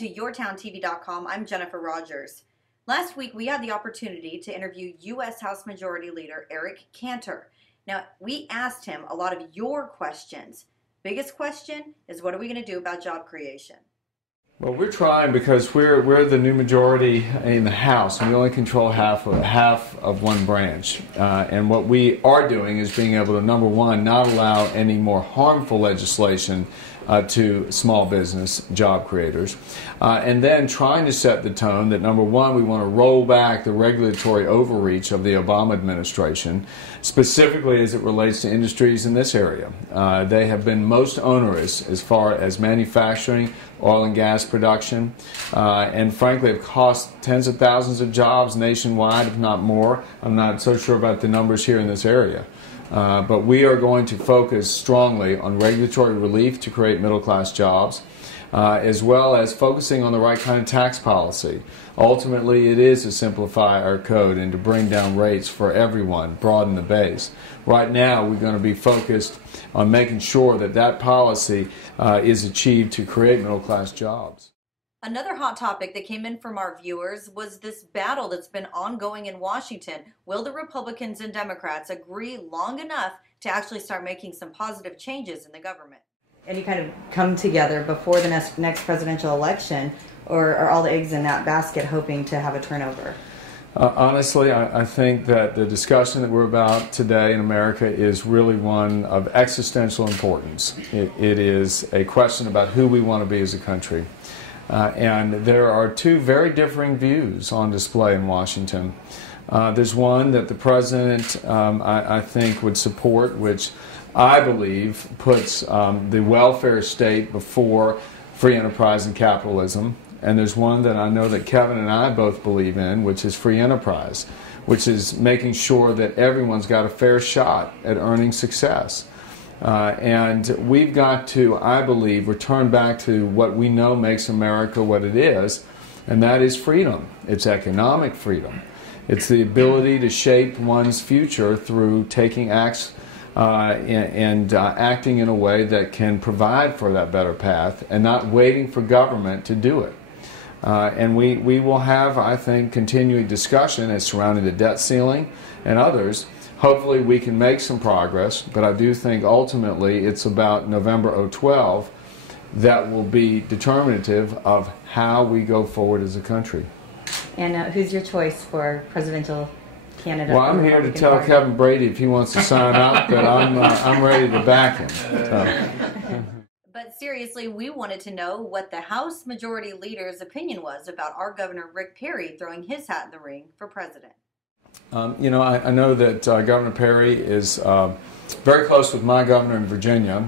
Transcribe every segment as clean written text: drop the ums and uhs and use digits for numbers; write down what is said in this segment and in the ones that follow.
to YourTownTV.com. I'm Jennifer Rogers. Last week, we had the opportunity to interview U.S. House Majority Leader Eric Cantor. Now, we asked him a lot of your questions. Biggest question is, what are we going to do about job creation? Well, we're trying because we're the new majority in the House, and we only control half of one branch. And what we are doing is being able to, number one, not allow any more harmful legislation to small business job creators, and then trying to set the tone that, number one, we want to roll back the regulatory overreach of the Obama administration, specifically as it relates to industries in this area. They have been most onerous as far as manufacturing, oil and gas production, and frankly have cost tens of thousands of jobs nationwide, if not more. I'm not so sure about the numbers here in this area. But we are going to focus strongly on regulatory relief to create middle-class jobs, as well as focusing on the right kind of tax policy. Ultimately, it is to simplify our code and to bring down rates for everyone, broaden the base. Right now, we're going to be focused on making sure that that policy is achieved to create middle-class jobs. Another hot topic that came in from our viewers was this battle that's been ongoing in Washington. Will the Republicans and Democrats agree long enough to actually start making some positive changes in the government? Any kind of come together before the next presidential election, or are all the eggs in that basket hoping to have a turnover? Honestly, I think that the discussion that we're about today in America is really one of existential importance. It is a question about who we want to be as a country. And there are two very differing views on display in Washington. There's one that the president, I think, would support, which I believe puts the welfare state before free enterprise and capitalism. And there's one that I know that Kevin and I both believe in, which is free enterprise, which is making sure that everyone's got a fair shot at earning success. And we've got to, I believe, return back to what we know makes America what it is, and that is freedom. It's economic freedom. It's the ability to shape one's future through taking acts and acting in a way that can provide for that better path and not waiting for government to do it. And we will have, I think, continuing discussion as surrounding the debt ceiling and others. Hopefully we can make some progress, but I do think ultimately it's about November 2012 that will be determinative of how we go forward as a country. And who's your choice for presidential candidate? Well, I'm here to tell Kevin Brady if he wants to sign up, but I'm ready to back him. So. But seriously, we wanted to know what the House Majority Leader's opinion was about our Governor Rick Perry throwing his hat in the ring for president. You know, I know that Governor Perry is very close with my governor in Virginia,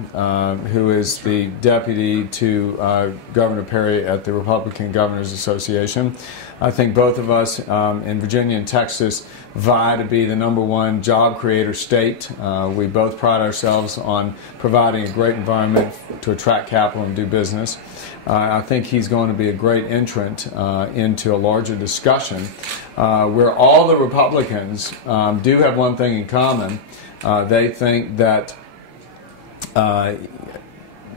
who is the deputy to Governor Perry at the Republican Governors Association. I think both of us in Virginia and Texas vie to be the #1 job creator state. We both pride ourselves on providing a great environment to attract capital and do business. I think he's going to be a great entrant into a larger discussion where all the Republicans do have one thing in common. They think that Barack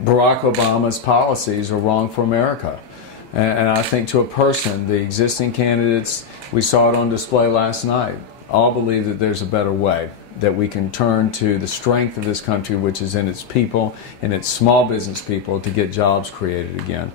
Obama's policies are wrong for America. And I think to a person, the existing candidates, we saw it on display last night, all believe that there's a better way, that we can turn to the strength of this country, which is in its people, in its small business people, to get jobs created again.